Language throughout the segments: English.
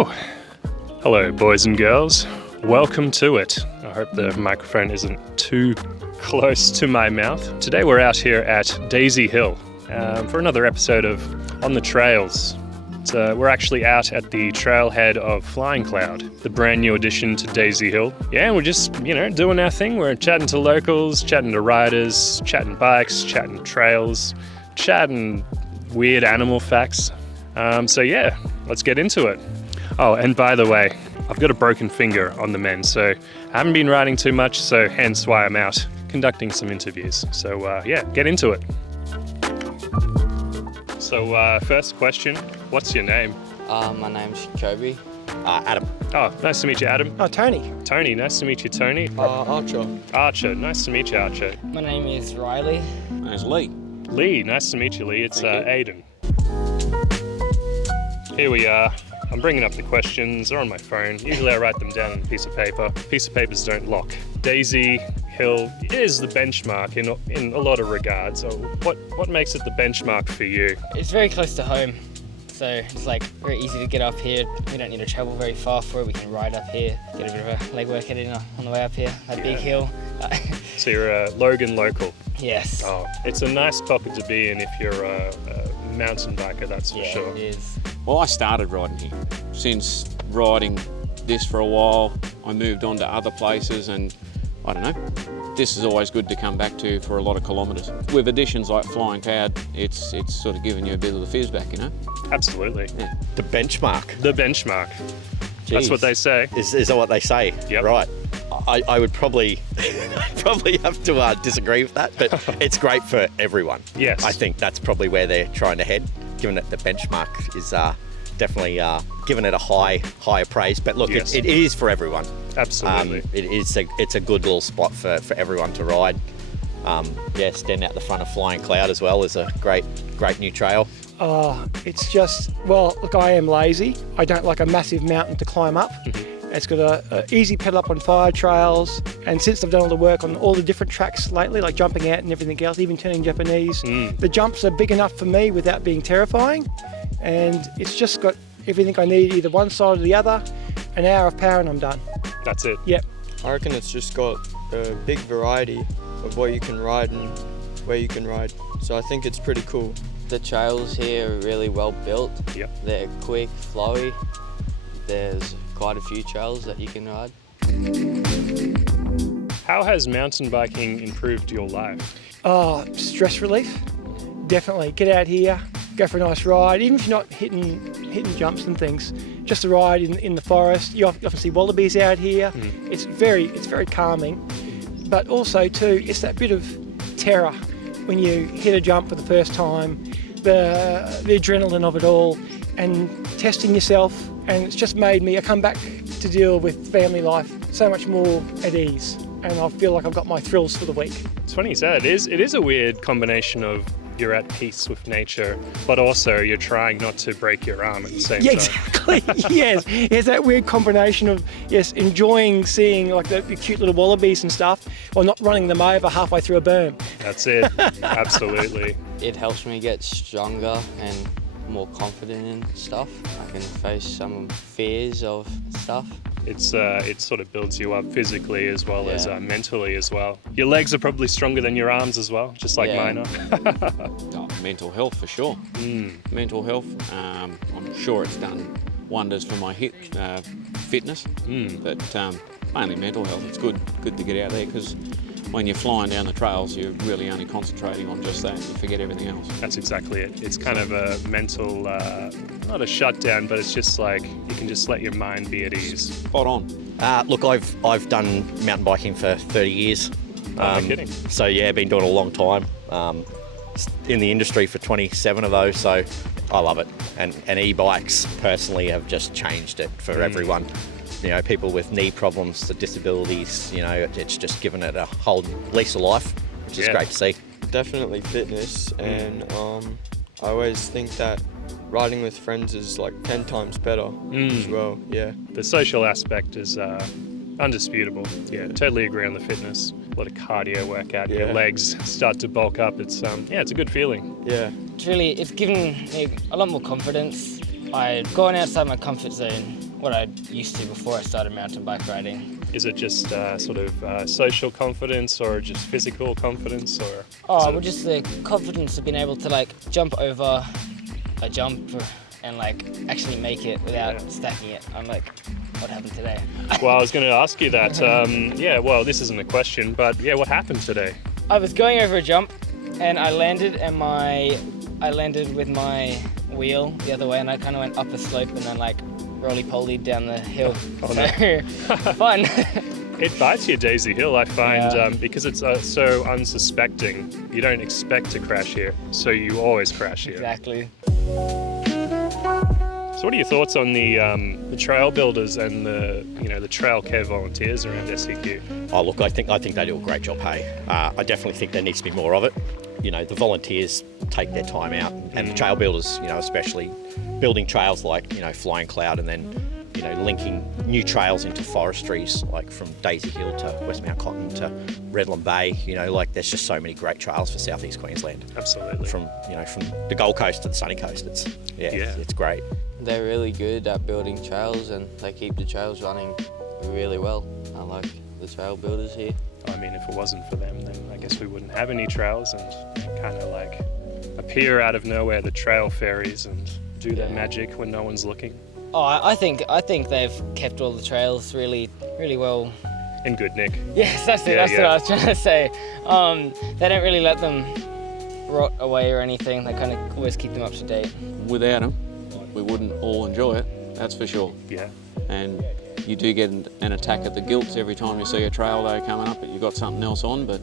Oh, hello, boys and girls. Welcome to it. I hope the microphone isn't too close to my mouth. Today we're out here at Daisy Hill for another episode of On the Trails. We're actually out at the trailhead of Flying Cloud, the brand new addition to Daisy Hill. Yeah, and we're just, doing our thing. We're chatting to locals, chatting to riders, chatting bikes, chatting trails, chatting weird animal facts. So yeah, let's get into it. Oh, and by the way, I've got a broken finger on the mend, so I haven't been riding too much, so hence why I'm out conducting some interviews. So yeah, get into it. So first question, what's your name? My name's Kobe. Adam. Oh, nice to meet you, Adam. Oh, Tony. Tony, nice to meet you, Tony. Archer. Archer, nice to meet you, Archer. My name is Riley. My name's Lee. Lee, nice to meet you, Lee. It's Thank you. Aiden. Here we are. I'm bringing up the questions. They're on my phone. Usually I write them down on a piece of paper. Piece of papers don't lock. Daisy Hill is the benchmark in a lot of regards. So what makes it the benchmark for you? It's very close to home, so it's very easy to get up here. We don't need to travel very far for it. We can ride up here, get a bit of a leg workout in on the way up here. That big hill. So you're a Logan local. Yes. Oh, it's a nice pocket to be in if you're a mountain biker, that's for sure. It is. Well, I started riding here. Since riding this for a while, I moved on to other places, and I don't know, this is always good to come back to for a lot of kilometres. With additions like Flying Cloud, it's sort of giving you a bit of the fizz back, Absolutely. Yeah. The benchmark. The benchmark. That's Jeez. what they say. Is that what they say? Yep. Right. I would probably have to disagree with that, but it's great for everyone. Yes. I think that's probably where they're trying to head, given that the benchmark is definitely giving it a higher praise. But look, Yes. it is for everyone. Absolutely. It's a good little spot for everyone to ride. Standing out the front of Flying Cloud as well is a great new trail. It's just, look, I am lazy. I don't like a massive mountain to climb up. It's got a easy pedal up on fire trails, and since I've done all the work on all the different tracks lately, like jumping out and everything else, even turning Japanese, the jumps are big enough for me without being terrifying, and it's just got everything I need, either one side or the other, an hour of power and I'm done. That's it. Yep. I reckon it's just got a big variety of what you can ride and where you can ride. So I think it's pretty cool. The trails here are really well built. Yep. They're quick, flowy. There's quite a few trails that you can ride. How has mountain biking improved your life? Stress relief, definitely. Get out here, go for a nice ride, even if you're not hitting jumps and things. Just a ride in the forest. You often see wallabies out here. It's very calming, but also too, it's that bit of terror when you hit a jump for the first time, the adrenaline of it all, and testing yourself. And it's just made me, I come back to deal with family life so much more at ease, and I feel like I've got my thrills for the week. It's funny you say it is a weird combination of you're at peace with nature, but also you're trying not to break your arm at the same Yeah, time. exactly. Yes, it's that weird combination of enjoying seeing like the cute little wallabies and stuff, or not running them over halfway through a berm. That's it. Absolutely. It helps me get stronger and more confident in stuff. I can face some fears of stuff. It sort of builds you up physically as well as Yeah. mentally as well. Your legs are probably stronger than your arms as well, just like Yeah. mine are. Oh, mental health for sure. Mental health. I'm sure it's done wonders for my fitness, but mainly mental health. It's good to get out there, because when you're flying down the trails, you're really only concentrating on just that. You forget everything else. That's exactly it. It's kind of a mental, not a shutdown, but it's just like you can just let your mind be at ease. Spot on. Look, I've done mountain biking for 30 years. No kidding. So yeah, been doing it a long time. In the industry for 27 of those, so I love it. And e-bikes personally have just changed it for everyone. People with knee problems, the disabilities, it's just given it a whole lease of life, which is great to see. Definitely fitness, and I always think that riding with friends is like 10 times better as well. Yeah. The social aspect is undisputable. Yeah, totally agree on the fitness. A lot of cardio workout, your Yeah. legs start to bulk up. It's it's a good feeling. Yeah. It's given me a lot more confidence. I've gone outside my comfort zone what I used to before I started mountain bike riding. Is it just sort of social confidence or just physical confidence, or? Oh, well, just the confidence of being able to like jump over a jump and like actually make it without stacking it. I'm like, what happened today? Well, I was going to ask you that. Yeah, well, this isn't a question, but yeah, what happened today? I was going over a jump and I landed with my wheel the other way and I kind of went up a slope and then like roly-polied down the hill. Fun. It bites you, Daisy Hill, I find, Yeah. because it's so unsuspecting. You don't expect to crash here, so you always crash here. Exactly. So what are your thoughts on the trail builders and the trail care volunteers around SEQ? Oh, look, I think they do a great job, hey. I definitely think there needs to be more of it. You know, the volunteers take their time out, and the trail builders, especially building trails like, Flying Cloud, and then, linking new trails into forestries, like from Daisy Hill to West Mount Cotton to Redland Bay. There's just so many great trails for Southeast Queensland. Absolutely. From the Gold Coast to the Sunny Coast, it's great. They're really good at building trails and they keep the trails running really well. I like the trail builders here. I mean, if it wasn't for them, then I guess we wouldn't have any trails, and kind of like appear out of nowhere, the trail fairies, and do their magic when no one's looking. Oh, I think they've kept all the trails really, really well. In good nick. Yes, that's it. That's what I was trying to say. They don't really let them rot away or anything. They kind of always keep them up to date. Without them, we wouldn't all enjoy it, that's for sure. Yeah. And you do get an attack at the gilts every time you see a trail day coming up, but you've got something else on, but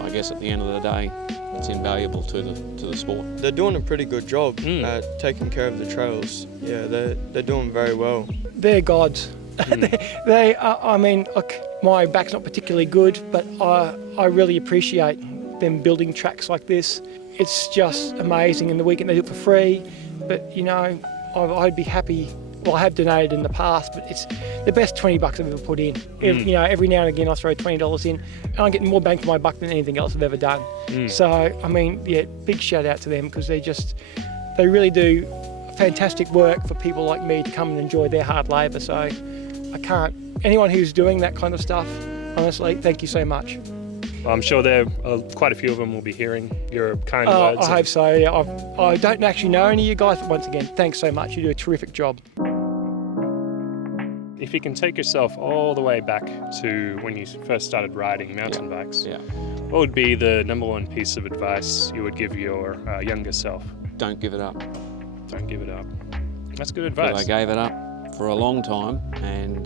I guess at the end of the day, it's invaluable to the sport. They're doing a pretty good job at taking care of the trails. Yeah, they're doing very well. They're gods. they I mean, look, my back's not particularly good, but I really appreciate them building tracks like this. It's just amazing. In the weekend they do it for free, but I'd be happy. Well, I have donated in the past, but it's the best $20 I've ever put in. Every now and again I throw $20 in, and I'm getting more bang for my buck than anything else I've ever done. So, I mean, yeah, big shout out to them, because they really do fantastic work for people like me to come and enjoy their hard labour. So anyone who's doing that kind of stuff, honestly, thank you so much. I'm sure quite a few of them will be hearing your kind words. I hope so. Yeah, I don't actually know any of you guys, but once again, thanks so much. You do a terrific job. If you can take yourself all the way back to when you first started riding mountain bikes, what would be the number one piece of advice you would give your younger self? Don't give it up. Don't give it up. That's good But advice. I gave it up for a long time, and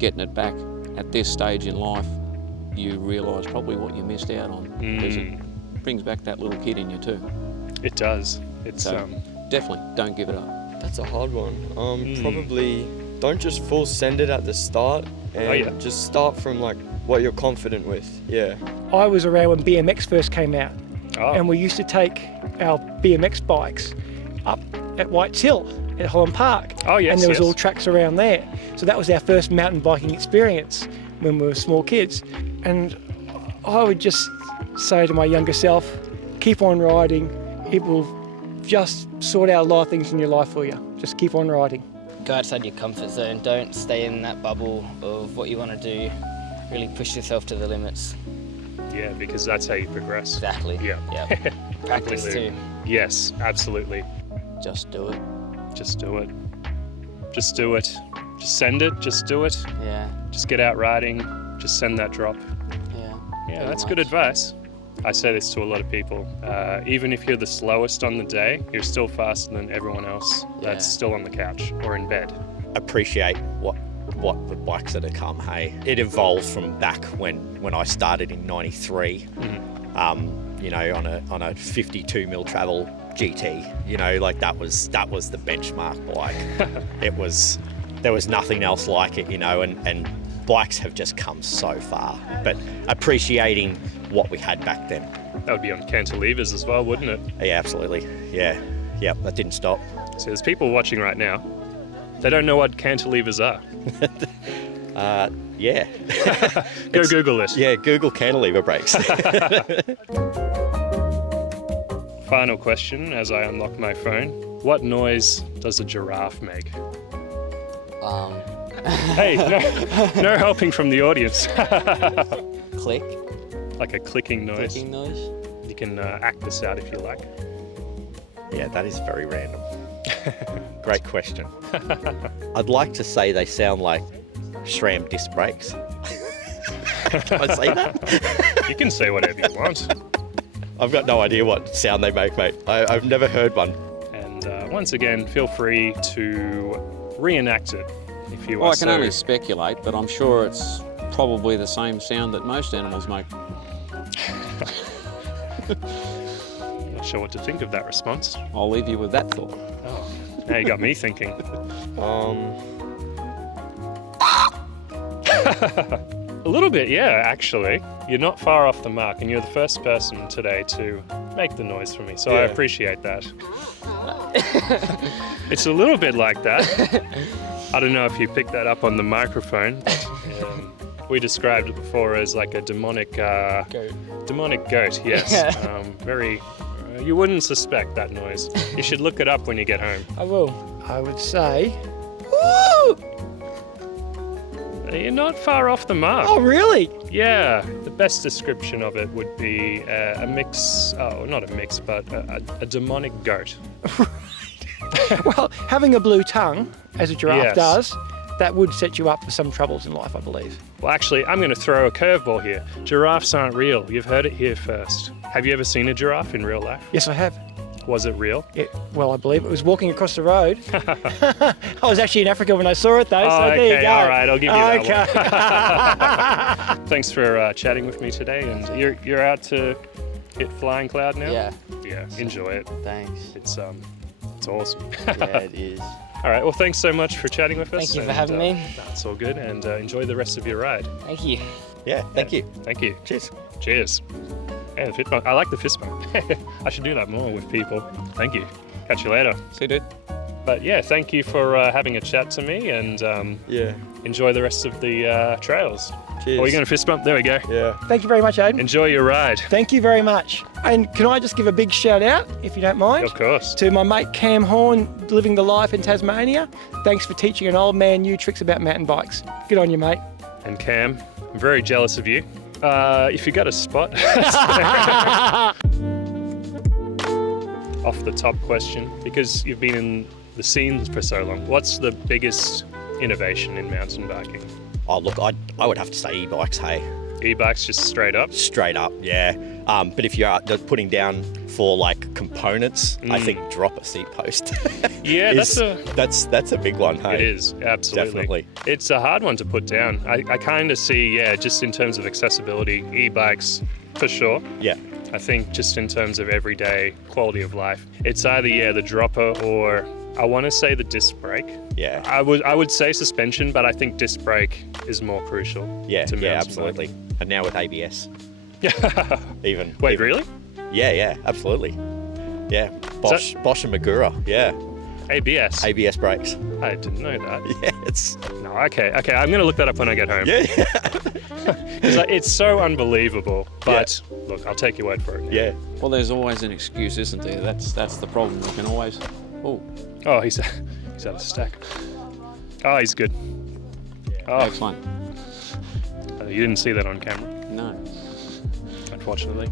getting it back at this stage in life, you realise probably what you missed out on, because it brings back that little kid in you too. It does. It's So definitely don't give it up. That's a hard one. Probably don't just full send it at the start, and just start from like what you're confident with. Yeah. I was around when BMX first came out, Oh. and we used to take our BMX bikes up at Whites Hill at Holland Park. Oh, yes, and there was yes. all tracks around there. So that was our first mountain biking experience when we were small kids. And I would just say to my younger self, keep on riding. It will just sort out a lot of things in your life for you. Just keep on riding. Go outside your comfort zone. Don't stay in that bubble of what you want to do. Really push yourself to the limits. Yeah, because that's how you progress. Exactly. Yeah. Practice Completely. too. Yes, absolutely. Just do it. Just do it. Just do it. Just send it. Just do it. Yeah, Just get out riding. Just send that drop. yeah. Yeah, pretty that's good much. advice. I say this to a lot of people. Even if you're the slowest on the day, you're still faster than everyone else that's Yeah. still on the couch or in bed. Appreciate what the bikes that have come, hey. It evolved from back when I started in '93. On a 52mm travel GT. That was the benchmark bike. There was nothing else like it, and bikes have just come so far. But appreciating what we had back then. That would be on cantilevers as well, wouldn't it? Yeah, absolutely. Yeah. Yep, that didn't stop. So there's people watching right now. They don't know what cantilevers are. Yeah. Go Google it. Yeah, Google cantilever brakes. Final question as I unlock my phone. What noise does a giraffe make? Hey, no helping from the audience. Click. Like a clicking noise. Clicking noise. You can act this out if you like. Yeah, that is very random. Great question. I'd like to say they sound like SRAM disc brakes. Can I say that? You can say whatever you want. I've got no idea what sound they make, mate. I've never heard one. And once again, feel free to reenact it if you Well, are I can so... only speculate, but I'm sure it's probably the same sound that most animals make. Not sure what to think of that response. I'll leave you with that thought. Oh, now you got me thinking. A little bit, yeah, actually. You're not far off the mark, and you're the first person today to make the noise for me, so I Yeah. appreciate that. It's a little bit like that. I don't know if you picked that up on the microphone. We described it before as like a demonic Goat. demonic goat, yes. Very. You wouldn't suspect that noise. You should look it up when you get home. I will. I would say. You're not far off the mark. Oh, really? Yeah, the best description of it would be a mix, oh, not a mix, but a demonic goat. Well, having a blue tongue, as a giraffe Yes. does, that would set you up for some troubles in life, I believe. Well, actually, I'm going to throw a curveball here. Giraffes aren't real. You've heard it here first. Have you ever seen a giraffe in real life? Yes, I have. Was it real? Well, I believe it was walking across the road. I was actually in Africa when I saw it, though, Oh, so okay, there you go. all right, I'll give you that one. Thanks for chatting with me today. And you're out to hit Flying Cloud now? Yeah. Yeah, enjoy it. Thanks. It's awesome. Yeah, it is. All right, well, thanks so much for chatting with us. Thank you for and, having me. That's all good, and enjoy the rest of your ride. Thank you. Yeah, thank you. Thank you. Cheers. Cheers. Yeah, the fist bump. I like the fist bump. I should do that more with people. Thank you. Catch you later. See you, dude. But yeah, thank you for having a chat to me, and Yeah. enjoy the rest of the trails. Cheers. Oh, you're going to fist bump? There we go. Yeah. Thank you very much, Aidan. Enjoy your ride. Thank you very much. And can I just give a big shout out, if you don't mind, Of course. to my mate Cam Horn, living the life in Tasmania. Thanks for teaching an old man new tricks about mountain bikes. Good on you, mate. And Cam, I'm very jealous of you. If you got a spot. Off the top question, because you've been in the scene for so long, what's the biggest innovation in mountain biking? Oh, look, I would have to say e-bikes, hey. E-bikes just straight up? Straight up, yeah. But if you're putting down for like components, I think drop a seat post. Yeah, is- that's a big one, hey. It is, absolutely. Definitely. It's a hard one to put down. I kind of see, yeah, just in terms of accessibility, e-bikes for sure. Yeah, I think just in terms of everyday quality of life, it's either, yeah, the dropper or I want to say the disc brake. yeah, I would say suspension, but I think disc brake is more crucial. yeah, to yeah, mountain absolutely. And now with ABS, biking. even. Wait, even- really? Yeah, absolutely. Yeah, Bosch and Magura, yeah, ABS? ABS brakes. I didn't know that. Yeah, it's No, okay. I'm going to look that up when I get home. yeah, 'Cause, like, it's so unbelievable. But look, I'll take your word for it. yeah. Well, there's always an excuse, isn't there? That's the problem. You can always. Oh, Oh, he's out of stack. Oh, he's good. Oh, excellent. you didn't see that on camera, No. unfortunately.